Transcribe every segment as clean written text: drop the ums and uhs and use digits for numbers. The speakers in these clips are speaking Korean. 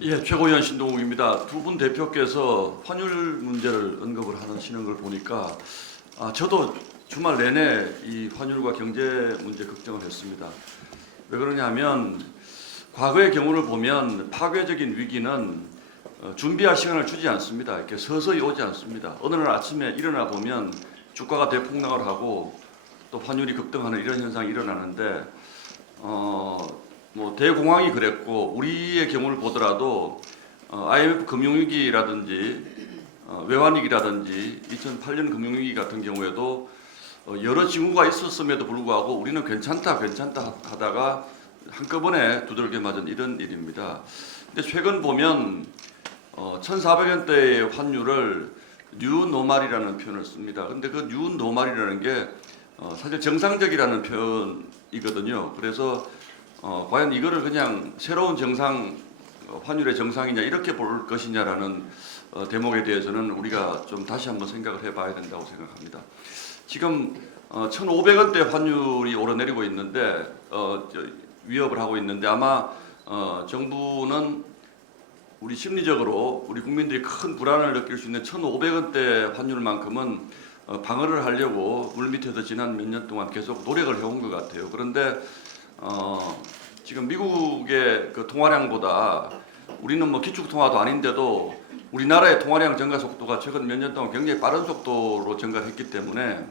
예, 최고위원 신동욱입니다. 두 분 대표께서 환율 문제를 언급을 하시는 걸 보니까 저도 주말 내내 이 환율과 경제 문제 걱정을 했습니다. 왜 그러냐면 과거의 경우를 보면 파괴적인 위기는 준비할 시간을 주지 않습니다. 이렇게 서서히 오지 않습니다. 어느 날 아침에 일어나 보면 주가가 대폭락을 하고 또 환율이 급등하는 이런 현상이 일어나는데 뭐 대공황이 그랬고 우리의 경우를 보더라도 IMF 금융위기라든지 외환위기라든지 2008년 금융위기 같은 경우에도 여러 징후가 있었음에도 불구하고 우리는 괜찮다 하다가 한꺼번에 두들겨 맞은 이런 일입니다. 근데 최근 보면 1,400원대의 환율을 뉴노멀이라는 표현을 씁니다. 근데 그 뉴노멀이라는 게 사실 정상적이라는 표현이거든요. 그래서 과연 이거를 그냥 새로운 정상, 환율의 정상이냐 이렇게 볼 것이냐라는 대목에 대해서는 우리가 좀 다시 한번 생각을 해봐야 된다고 생각합니다. 지금 1,500원대 환율이 오르내리고 있는데 위협을 하고 있는데 아마 정부는 우리 심리적으로 우리 국민들이 큰 불안을 느낄 수 있는 1,500원대 환율만큼은 방어를 하려고 물밑에서 지난 몇 년 동안 계속 노력을 해온 것 같아요. 그런데 지금 미국의 그 통화량보다 우리는 뭐 기축 통화도 아닌데도 우리나라의 통화량 증가 속도가 최근 몇 년 동안 굉장히 빠른 속도로 증가했기 때문에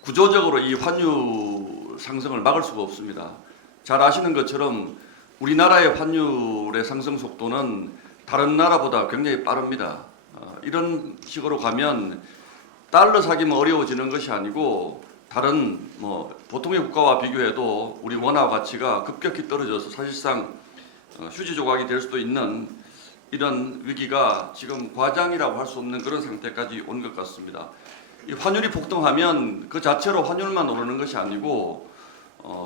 구조적으로 이 환율 상승을 막을 수가 없습니다. 잘 아시는 것처럼 우리나라의 환율의 상승 속도는 다른 나라보다 굉장히 빠릅니다. 이런 식으로 가면 달러 사기면 어려워지는 것이 아니고 다른 뭐 보통의 국가와 비교해도 우리 원화 가치가 급격히 떨어져서 사실상 휴지 조각이 될 수도 있는 이런 위기가 지금 과장이라고 할 수 없는 그런 상태까지 온 것 같습니다. 이 환율이 폭등하면 그 자체로 환율만 오르는 것이 아니고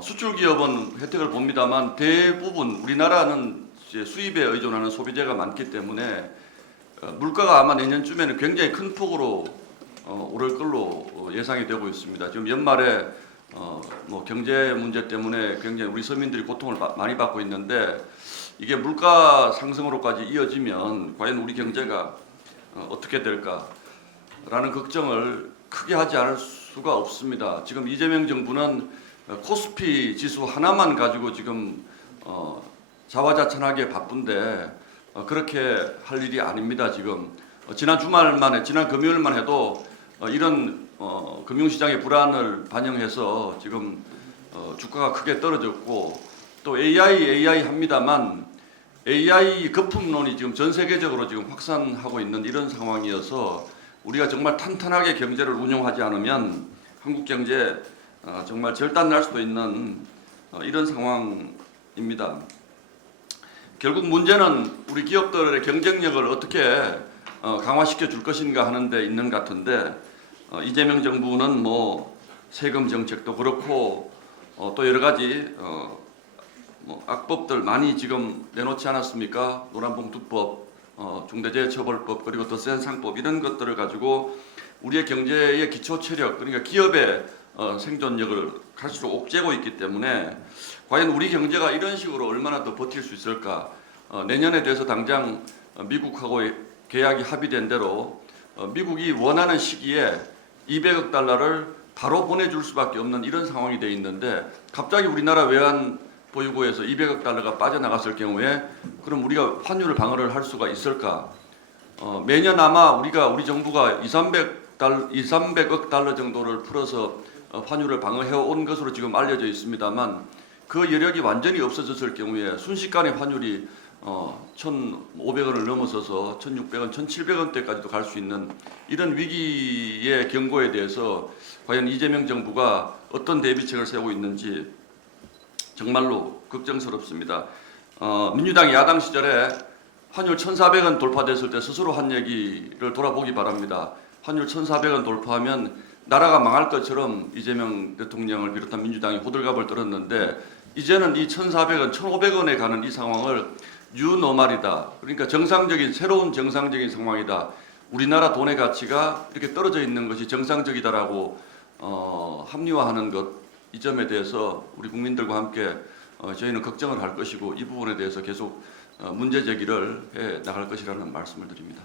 수출 기업은 혜택을 봅니다만 대부분 우리나라는 이제 수입에 의존하는 소비재가 많기 때문에 물가가 아마 내년쯤에는 굉장히 큰 폭으로 오를 걸로 예상이 되고 있습니다. 지금 연말에 뭐 경제 문제 때문에 굉장히 우리 서민들이 고통을 많이 받고 있는데 이게 물가 상승으로까지 이어지면 과연 우리 경제가 어떻게 될까라는 걱정을 크게 하지 않을 수가 없습니다. 지금 이재명 정부는 코스피 지수 하나만 가지고 지금 자화자찬하게 바쁜데 그렇게 할 일이 아닙니다. 지금 지난 주말만에 지난 금요일만 해도 이런 금융시장의 불안을 반영해서 지금 주가가 크게 떨어졌고 또 AI 합니다만 AI 거품론이 지금 전 세계적으로 지금 확산하고 있는 이런 상황이어서 우리가 정말 탄탄하게 경제를 운용하지 않으면 한국 경제 정말 절단 날 수도 있는 이런 상황입니다. 결국 문제는 우리 기업들의 경쟁력을 어떻게 강화시켜 줄 것인가 하는 데 있는 것 같은데 이재명 정부는 뭐 세금 정책도 그렇고 또 여러 가지 뭐 악법들 많이 지금 내놓지 않았습니까? 노란봉투법, 중대재해처벌법 그리고 더 센 상법 이런 것들을 가지고 우리의 경제의 기초 체력 그러니까 기업의 생존력을 갈수록 옥죄고 있기 때문에 과연 우리 경제가 이런 식으로 얼마나 더 버틸 수 있을까? 내년에 대해서 당장 미국하고 계약이 합의된 대로 미국이 원하는 시기에 200억 달러를 바로 보내줄 수밖에 없는 이런 상황이 돼 있는데 갑자기 우리나라 외환 보유고에서 200억 달러가 빠져나갔을 경우에 그럼 우리가 환율을 방어를 할 수가 있을까? 매년 아마 우리 정부가 200억 달러 정도를 풀어서 환율을 방어해 온 것으로 지금 알려져 있습니다만 그 여력이 완전히 없어졌을 경우에 순식간에 환율이 1,500원을 넘어서서 1,600원, 1,700원대까지도 갈 수 있는 이런 위기의 경고에 대해서 과연 이재명 정부가 어떤 대비책을 세우고 있는지 정말로 걱정스럽습니다. 민주당이 야당 시절에 환율 1,400원 돌파됐을 때 스스로 한 얘기를 돌아보기 바랍니다. 환율 1,400원 돌파하면 나라가 망할 것처럼 이재명 대통령을 비롯한 민주당이 호들갑을 떨었는데 이제는 이 1,400원, 1,500원에 가는 이 상황을 뉴노멀이다. 그러니까 새로운 정상적인 상황이다. 우리나라 돈의 가치가 이렇게 떨어져 있는 것이 정상적이다라고 합리화하는 것, 이 점에 대해서 우리 국민들과 함께 저희는 걱정을 할 것이고 이 부분에 대해서 계속 문제 제기를 해 나갈 것이라는 말씀을 드립니다.